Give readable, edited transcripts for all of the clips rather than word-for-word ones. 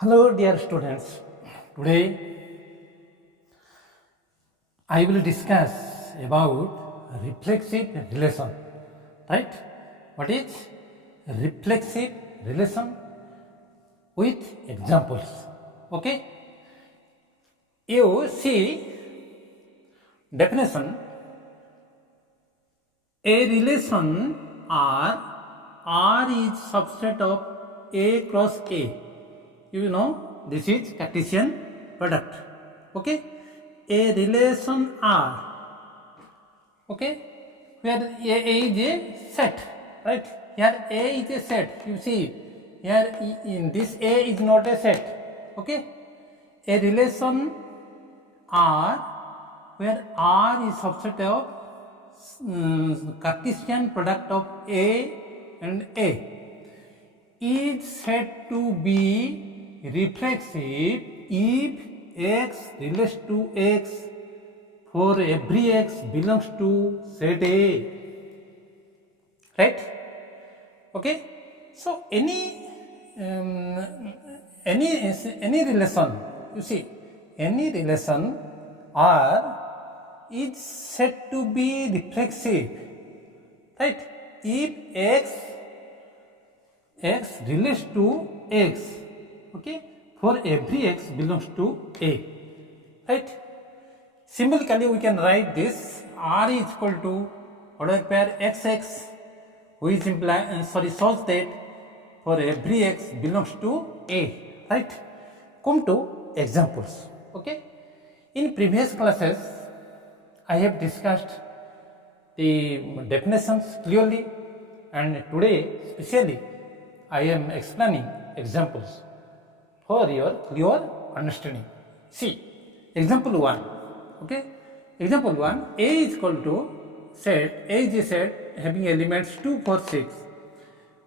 Hello, dear students. Today I will discuss about reflexive relation. Right? What is reflexive relation with examples? Okay? You see definition. A relation R is subset of A cross A. You know this is Cartesian product. Okay, a relation R. Okay, where A is a set, right? Here A is a set. You see here in this A is not a set. Okay, a relation R where R is subset of Cartesian product of A and A is said to be reflexive if x relates to x for every x belongs to set A. Right? Okay. So any relation, you see, any relation R is said to be reflexive, right? If x relates to x, okay, for every x belongs to A, right? Symbolically, we can write this R is equal to order pair xx, which shows that for every x belongs to A, right? Come to examples, okay? In previous classes, I have discussed the definitions clearly, and today especially I am explaining examples for your clear understanding. See, example 1. Okay, example 1, A is equal to set, A is a set having elements 2, 4, 6.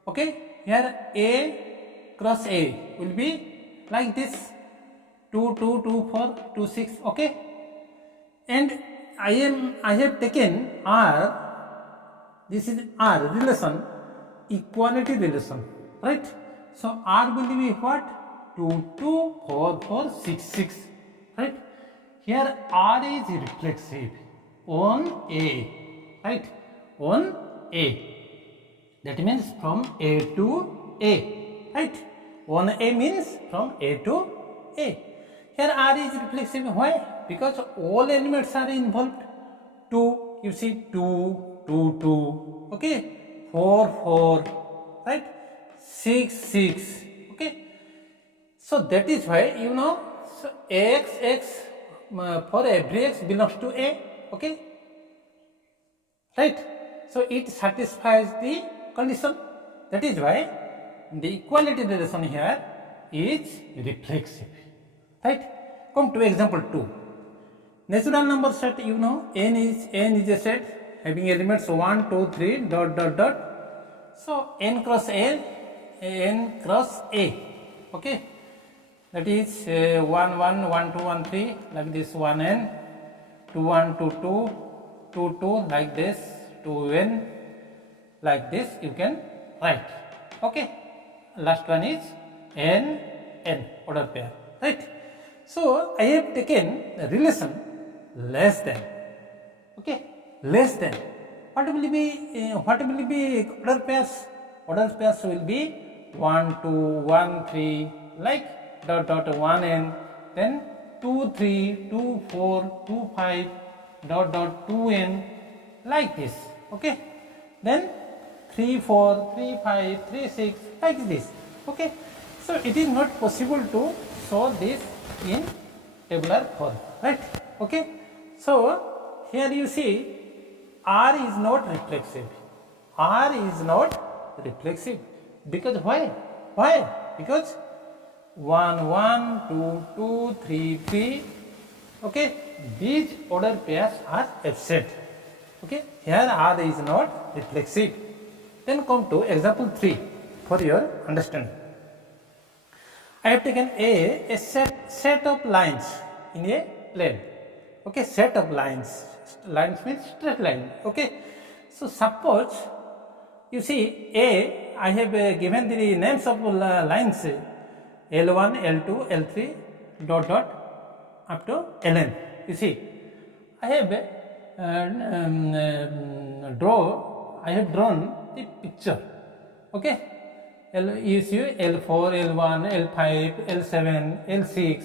Okay, here A cross A will be like this 2, 2, 2, 4, 2, 6. Okay, and I have taken R, this is R relation, equality relation, right? So R will be what? 2, 2, 4, 4, 6, 6, right? Here R is reflexive on A, right? On A. That means from A to A, right? On A means from A to A. Here R is reflexive. Why? Because all elements are involved. 2, you see 2, 2, 2, okay, 4, 4, right, 6, 6, okay. So that is why, you know, so x for every x belongs to A, okay, right. So it satisfies the condition. That is why the equality relation here is reflexive, right. Come to example 2. Natural number set, you know, n is a set having elements 1, 2, 3, dot, dot, dot. So n cross A, okay. That is 1, 1, 1, 2, 1, 3, like this 1n, 2, 1, 2, 2, 2, 2, like this, 2n, like this you can write. Okay. Last one is n, order pair, right. So I have taken the relation less than, okay, less than. What will be order pairs? Order pairs will be 1, 2, 1, 3, like dot dot 1n, then 2, 3, 2, 4, 2, 5, dot dot 2n, like this, okay. Then 3, 4, 3, 5, 3, 6, like this, okay. So it is not possible to show this in tabular form, right? Okay. So here you see R is not reflexive. R is not reflexive because why? Why? Because 1, 1, 2, 2, 3, 3. Okay, these order pairs are absent. Okay, here R is not reflexive. Then come to example 3 for your understanding. I have taken a set of lines in a plane. Okay, set of lines. Lines means straight line. Okay, so suppose You see, A, I have given the names of lines L1, L2, L3, dot dot up to Ln. You see, I have drawn the picture. Okay, you see L4, L1, L5, L7, L6,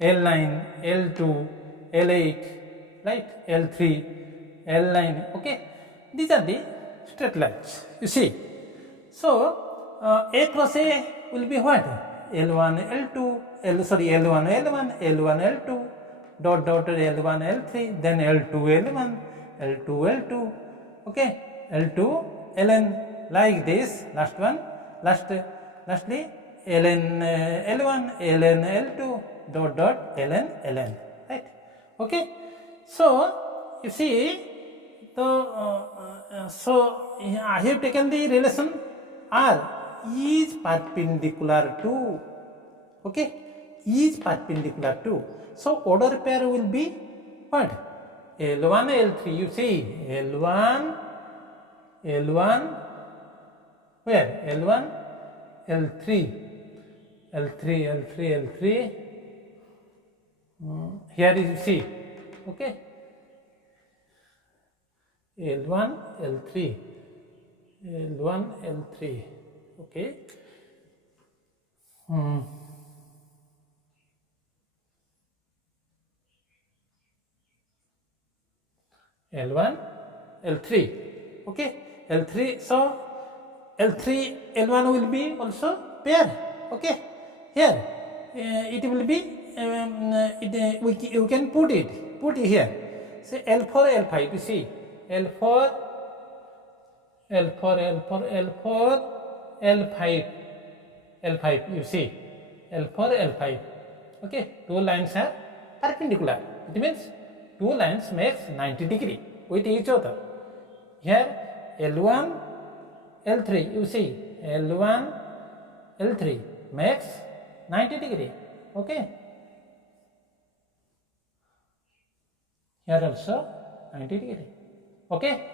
L9, L2, L8, right? L3, L9. Okay, these are the straight lines. You see, so A cross A will be what? L1, L2, L1, L1, L1, L2, dot dot L1, L3, then L2, L1, L2, L2, okay, L2, Ln, like this. Lastly, Ln L1, Ln L2, dot dot Ln, right? Okay, so you see, so I have taken the relation R is perpendicular to, okay, is perpendicular to. So order pair will be what? L1, L3. You see, L1, where? L1, L3, L3. Here is, you see, okay, L1, L3, okay. L1, L3, okay, L3, so L3, L1 will be also pair, okay. Here, it will be, you can put it here. Say L4, L5, you see, L4, L5, you see, L4, L5, okay, two lines are perpendicular. It means two lines makes 90 degree with each other. Here L1, L3, you see, L1, L3 makes 90 degree, okay. Here also 90 degree, okay.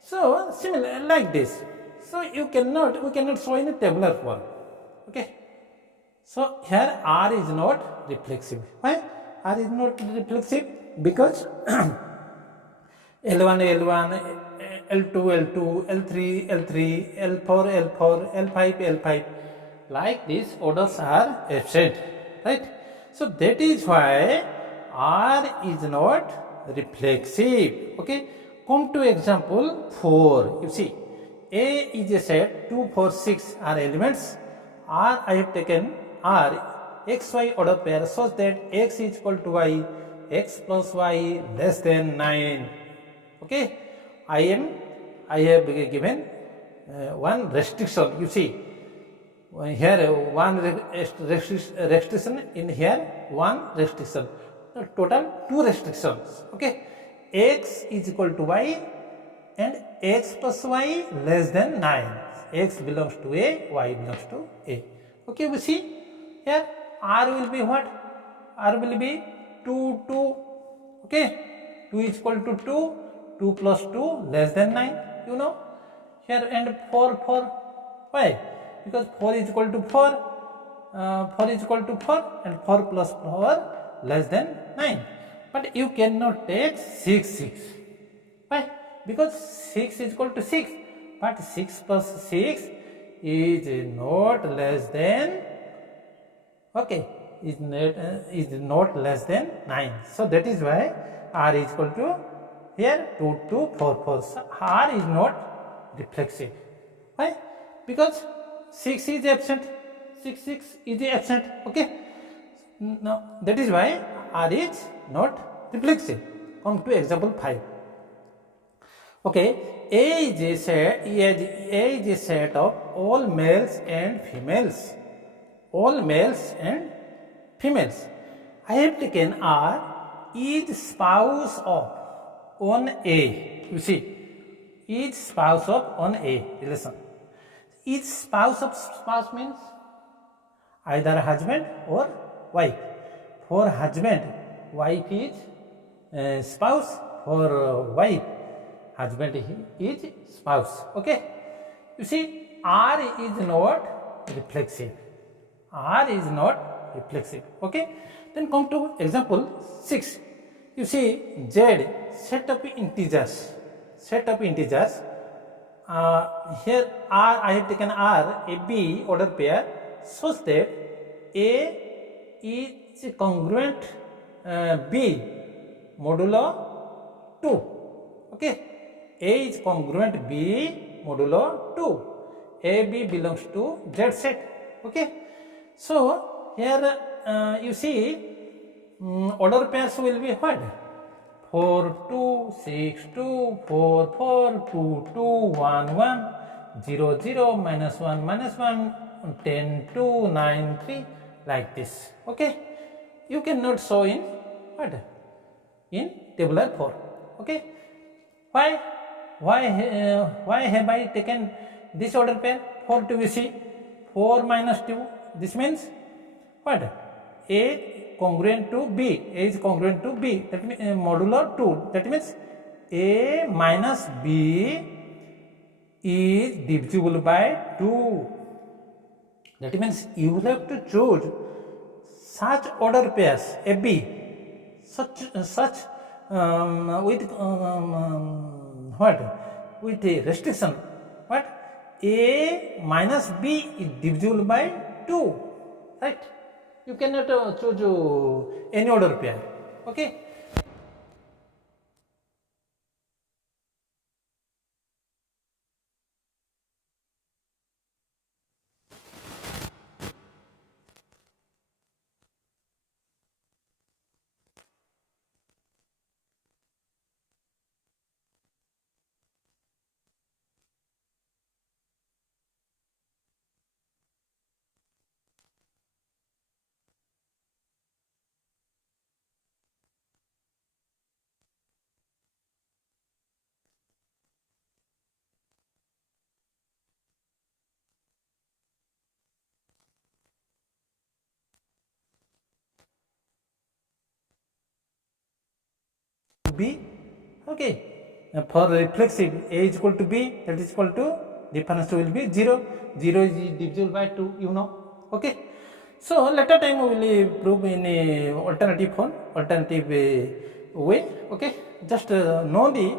So similar like this. So we cannot show in a tabular form, okay. So here R is not reflexive. Why R is not reflexive? Because L1, L2, L3, L4, L5, like these orders are absent, right? So that is why R is not reflexive, okay. Come to example 4. You see, A is a set, 2, 4, 6 are elements. R, I have taken R, x, y order pair such that x is equal to y, x plus y less than 9. Okay, I have given one restriction. You see, here one restriction, in here one restriction. Total two restrictions. Okay, x is equal to y and x plus y less than 9. X belongs to A, y belongs to A. Okay, we see here R will be what? R will be 2, 2. Okay, 2 is equal to 2. 2 plus 2 less than 9. You know. Here and 4, 4. Why? Because 4 is equal to 4. 4 is equal to 4 and 4 plus 4 less than 9. But you cannot take 6, 6. Why? Because 6 is equal to 6. But 6 plus 6 is not less than, okay, is not less than 9. So that is why R is equal to here 2, 2, 4, 4. So R is not reflexive. Why? Because 6 is absent. 6, 6 is absent. Okay. Now that is why R is not reflexive. Come to example 5. Okay, A is a set of all males and females. All males and females. I have taken R is spouse of on A. You see, is spouse of on A relation. Is spouse of spouse means either husband or wife. For husband, wife is spouse. For wife, husband is spouse. Okay. You see, R is not reflexive. R is not reflexive. Okay. Then come to example 6. You see, Z set of integers. Set of integers. Here R, I have taken R, a B order pair, such that A is congruent B modulo 2. Okay. A is congruent B modulo 2. AB belongs to Z set. Okay. So here you see order pairs will be what? 4 2 6 2 4 4 2 2 1 1 0 0 minus 1 minus 1 10 2 9 3 like this. Okay. You cannot show in what? In tabular form. Okay. Why? Why have I taken this order pair? 4 to you see 4 minus 2. This means what? A congruent to B. A is congruent to B. That means modulo 2. That means A minus B is divisible by 2. That means you have to choose such order pairs AB, such with what? With a restriction. What? A minus B is divisible by 2. Right? You cannot choose any order pair. Okay. B. Okay. For reflexive, A is equal to B, that is equal to difference will be 0. 0 is divisible by 2, you know. Okay. So later time we will prove in a alternative form, alternative way. Okay. Just know the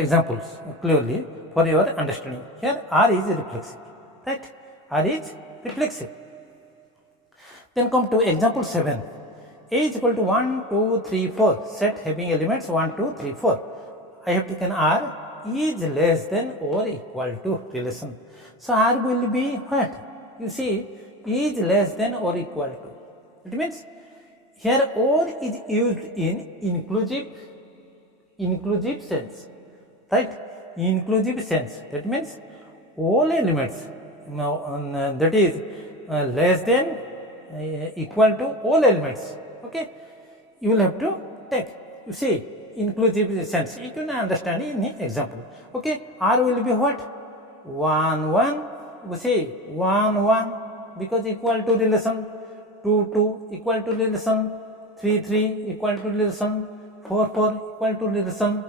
examples clearly for your understanding. Here R is reflexive, right? R is reflexive. Then come to example 7. A is equal to 1, 2, 3, 4. Set having elements 1, 2, 3, 4. I have taken R is less than or equal to relation. So R will be what? You see, is less than or equal to. It means here or is used in inclusive sense. Right? Inclusive sense. That means all elements that is less than equal to all elements. Okay, you will have to take. You see, inclusive sense. You can understand in the example. Okay, R will be what? 1 1. We say 1 1 because equal to relation. 2 2 equal to relation. 3 3 equal to relation. 4 4 equal to relation.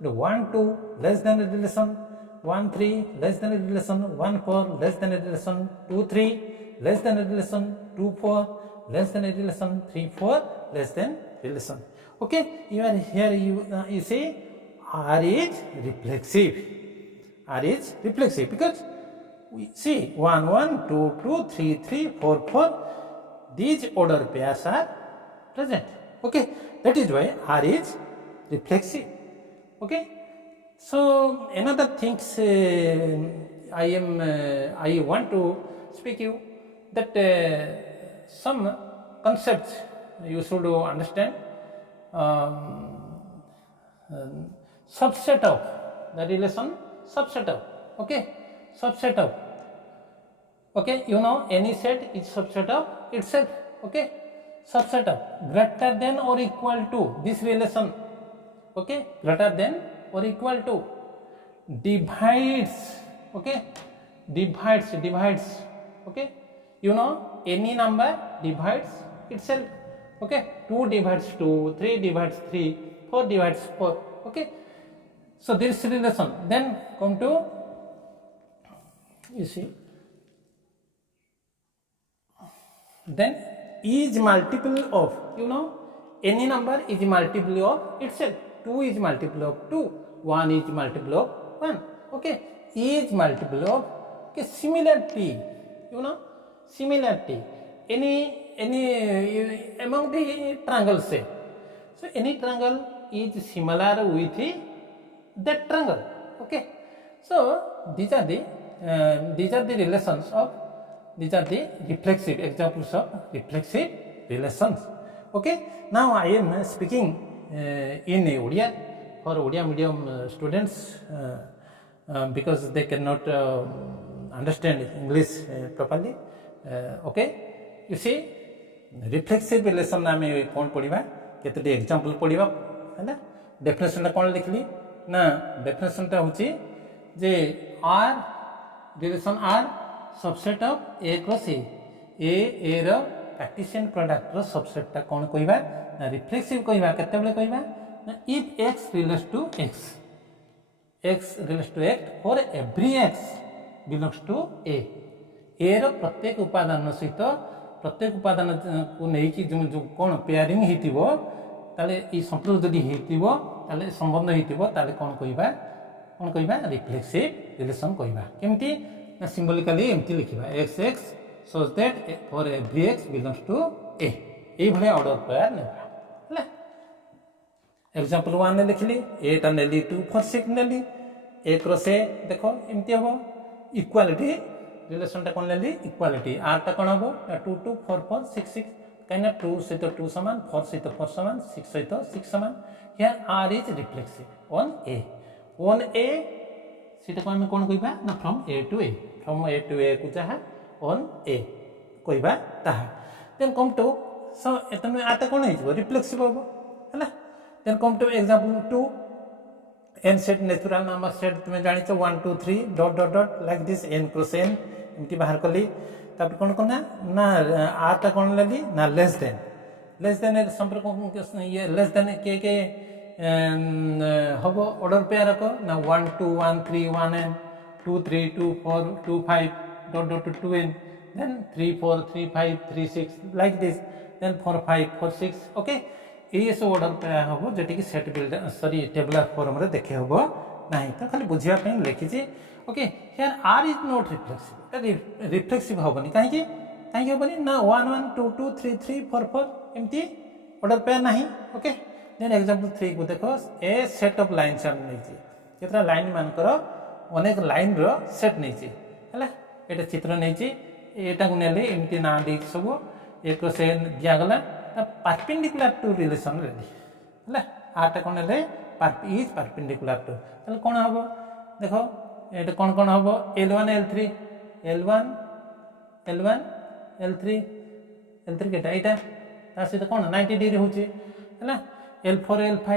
1 2 less than a relation. 1 3 less than a relation. 1 4 less than a relation. 2 3 less than a relation. 2 4 less than a relation. 3 4 less than relation. Okay, here you say R is reflexive. R is reflexive because we see 1 1 2 2 3 3 4 4. These order pairs are present. Okay, that is why R is reflexive. Okay, so another things I want to speak you that some concepts you should understand. Subset of the relation, subset of, okay, subset of, okay, you know any set is subset of itself. Okay, subset of greater than or equal to this relation. Okay, greater than or equal to divides. Okay, divides. Okay, you know any number divides itself. Okay, 2 divides 2, 3 divides 3, 4 divides 4. Okay, so this relation. Then come to you see, then is multiple of, any number is multiple of itself. 2 is multiple of 2, 1 is multiple of 1. Okay, is multiple of, okay, similarity, similarity, any among the triangles, say, so any triangle is similar with that triangle. Okay, so these are the relations of, these are the reflexive examples of reflexive relations. Okay, now I am speaking in Odia for Odia medium students because they cannot understand English properly. Okay, you see, reflexive relation आमे कौन पढ़िबा, केतोटी example पढ़िबा हैला. Definition ता कोन लिखली ना, definition ता होची जे R relation R subset of A cross A रो कार्टेशियन प्रोडक्ट रो सबसेट ता कोन कहबा ना, रिफ्लेक्सिव कहबा. केते बेले कहबा ना, if x relates to x relates to x for every x belongs to a रो प्रत्येक उपादान सहित प्रत्येक उपादान को नहीं कि जो कौन पेयरिंग होइतिबो, ताले ई संपर्क जदि होइतिबो, ताले संबंध होइतिबो, ताले कोन कहबा रिफ्लेक्सिव रिलेशन कहबा. केमती ना, सिंबलिकली एमती लिखिबा x shows that for every x belongs to a. एई भले ऑर्डर पेयर नेबा हैला. एग्जांपल 1 ने लिखली, a ता नेली 2 4 6 नेली, a क्रॉस a देखो एमती हो इक्वालिटी रिलेशन टा कोन लेली इक्वालिटी. आर ता कोन हो 2 2 4 4 6 6, काइना 2 सहित 2 समान, 4 सहित 4 समान, 6 सहित 6 समान. Here R is reflexive on a सीटा को कोन कहबा ना, फ्रॉम a टू a को जहा ऑन a कहबा ताहा. देन कम टू, सो एतने आते कोन हिजबो रिफ्लेक्सिव होबो हैला. Then come to example 2, n set natural number set तुम जानि छ 1 2 3 dot dot dot like this n cross n एमती बाहर कली. तब कोन कोन ना आ ता कोन लेली ना, लेस देन ए संपर्क ये लेस देन के हबो ऑर्डर पेयर को ना, 1 2 1 3 1 n 2 3 2 4 2 5 dot dot 2 n, then 3 4 3 5 3 6 like this, then 4 5 4 6. Okay, ये सब ऑर्डर पेयर हबो जेटी कि set build sorry tabular form रे देखे हबो नाही, तो खाली बुझिया पे लिखि छी. Okay, here R is not reflexive, reflexive हबनी काहे हबनी ना, 1 1 2 2 3 3 4 4 एमती ऑर्डर पेयर नाही. ओके, देन एग्जांपल 3 को देखो, ए सेट ऑफ लाइन्स हम नै छी, केतरा लाइन मान करो अनेक लाइन रो सेट नै छी हैला. एटा चित्र नै छी, एटा को नेले एमती ना दे सब एक से दिया गला परपेंडिकुलर टू रिलेशन रेडी हैला. आटा कोन ले इज परपेंडिकुलर टू, तले कोन हबो देखो, एटा कोन हबो L1 L3 केटा एटा तार से कोन 90 डिग्री होची हैला. L4 L5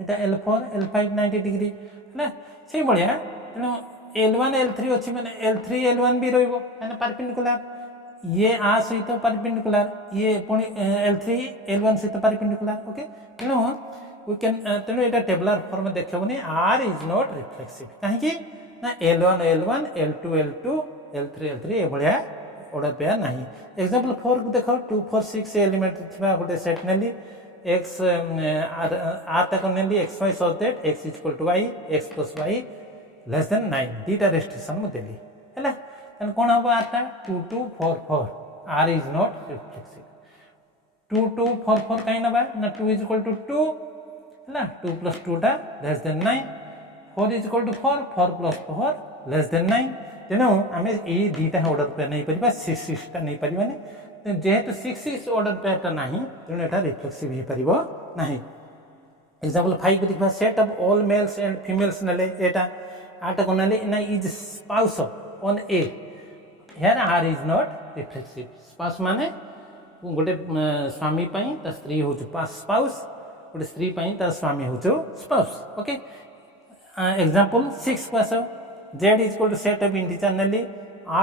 एटा L4 L5 90 डिग्री हैला. से बढ़िया तेनो L1 L3 अछि माने L3 L1 भी रहइबो माने परपेंडिकुलर, ये आ सहित परपेंडिकुलर, ये पुणी L3 L1 सहित परपेंडिकुलर. ओके, तेनो वी कैन तेनो एटा टेबुलर फॉर्म देखबनी. आर इज नॉट रिफ्लेक्सिव काहे कि ना, L1 L1 L2 L2 L3 L3 ए बढ़िया ऑर्डर पेयर नाही. एग्जांपल 4 को देखो, 2 4 6 एलिमेंट थिबा गोटे सेट नेली, x r तक नेली xy so that x equal to y, x plus y less than 9 दीटा रेस्ट्रिक्शन मु देली हैला. देन कोन हबो आटा 2 2 4 4, r इज नॉट रिफ्लेक्सिव. 2 2 4 4 काई नबा ना, 2 इज इक्वल टू 2 हैला, 2 प्लस 2 टा less than 9, 4 is equal to 4 4 plus 4 less than 9. तेनो आमे ए दीटा ऑर्डर पे नहीं परिबा, 6 6 टा नहीं परिबानी. जेहेतु 6 6 ऑर्डर पेयर टा नाही, तेनो एटा रिफ्लेक्सिव हे परिबो नाही. एग्जांपल 5 को देखबा, set of all males and females नले एटा आटा कोनाले ना is spouse on a. Here R is not reflexive. Spouse माने गोटे स्वामी पई ता स्त्री होछु स्पाउस, गोटे स्त्री पई ता स्वामी होछु स्पाउस. ओके, एग्जांपल 6 को आसो, z is equal to set of integer नेली,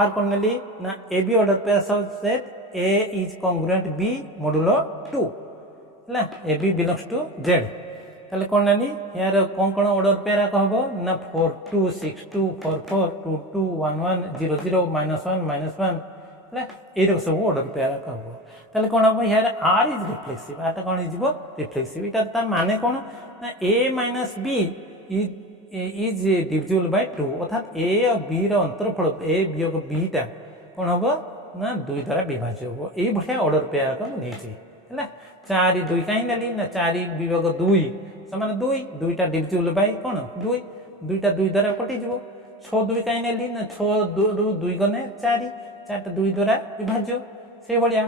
r को नेली ना a b order pair set, a is congruent b modulo 2 हैला, a b belongs to z. ताले कौन नानी यार कौन ऑर्डर पेयर कहबो ना 4 2 6 2 4 4 2 2 1 1 0 0 -1 -1 ହେଲା एई रक सब ऑर्डर पेयर कहबो ताले कौन हम यार आर इज रिफ्लेक्सिव आटा कौन हिजबो रिफ्लेक्सिव इटा तार माने कौन ना a - b is divisible by 2 अर्थात a और b रो अंतरफल a वियोग b टा कौन हबो ना 2 द्वारा विभाज्य हबो एई भलिया ऑर्डर पेयर को नेछि ହେଲା 4 2 काई नेली ना 4 वियोग 2 समान 2 2टा डिविजिबल बाय कौन 2 2टा 2 द्वारा कटि जिवो 6 2 काई नेली ना 6 रु 2 गने 4 4टा 2 द्वारा विभाज्य से भलिया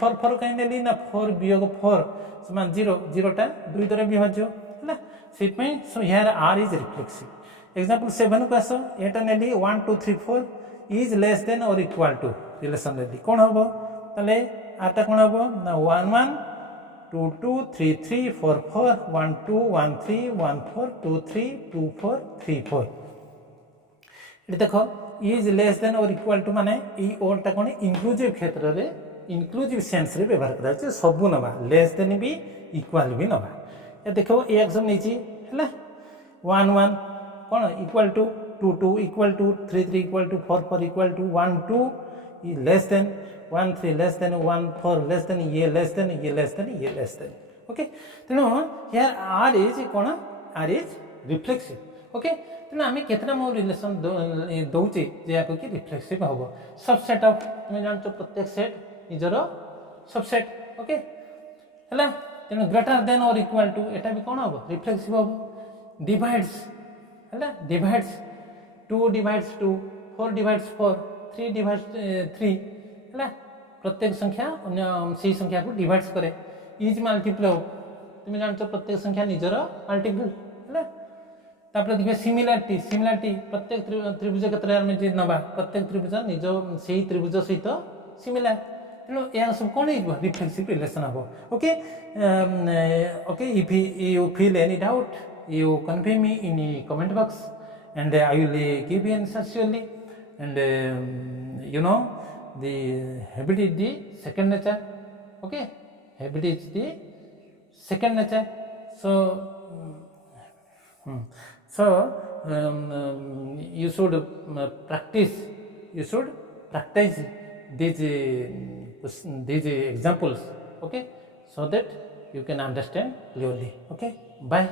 4 4 काई नेली ना 4 वियोग 4 समान 0 0टा 2 द्वारा विभाज्य ହେଲା सेट में so here R is reflexive example 7 को आसो एटा नेली 1 2 3 4 इज लेस देन और इक्वल टू रिलेशन रेडी कौन हबो ताले आटा कौन हबो ना 1 1 2 2 3 3 4 4 1 2 1 3 1 4 2 3 2 4 3 4 ये देखो इज लेस देन और इक्वल टू माने ई ओलटा कौन इंक्लूसिव क्षेत्र रे इंक्लूसिव सेंस रे व्यवहार करा छै सब नबा लेस देन भी इक्वल भी नबा ये देखो ए एक्शन नै छी हैला 1 1 कौन equal to 2 2 equal to 3 3 equal to 4 4 equal to 1 2 ई less than 1 3 less than 1 4 less than ये लेस देन ये लेस देन ये लेस देन ओके तेनो हियर आर इज कौन आर इज रिफ्लेक्सिव ओके तेनो आमे केतना मो रिलेशन दउची जे याको कि रिफ्लेक्सिव हबो सबसेट ऑफ तुम जानछो प्रत्येक सेट इजरो सबसेट ओके हला तेनो ग्रेटर देन और इक्वल टू एटा भी कौन हबो रिफ्लेक्सिव हबो डिवाइड्स हला डिवाइड्स 2 डिवाइड्स 2 4 डिवाइड्स 4 3 डिवाइड्स 3 हला प्रत्येक संख्या अन्य सही संख्या को डिवाइड्स करे इज मल्टीप्लाई तुम जानछो प्रत्येक संख्या निजर मल्टीपल हला तापर देखिए सिमिलरिटी प्रत्येक त्रिभुज क्षेत्र में जे नबा प्रत्येक त्रिभुज निज सही त्रिभुज सहित सिमिलर तेणु यह सब कौन रिफ्लेक्सिव रिलेशन हम okay okay if you feel any doubt you convey me in the comment box and I will give you answer surely and you know the habit is the second nature okay habit is the second nature so you should practice these examples okay so that you can understand clearly okay bye.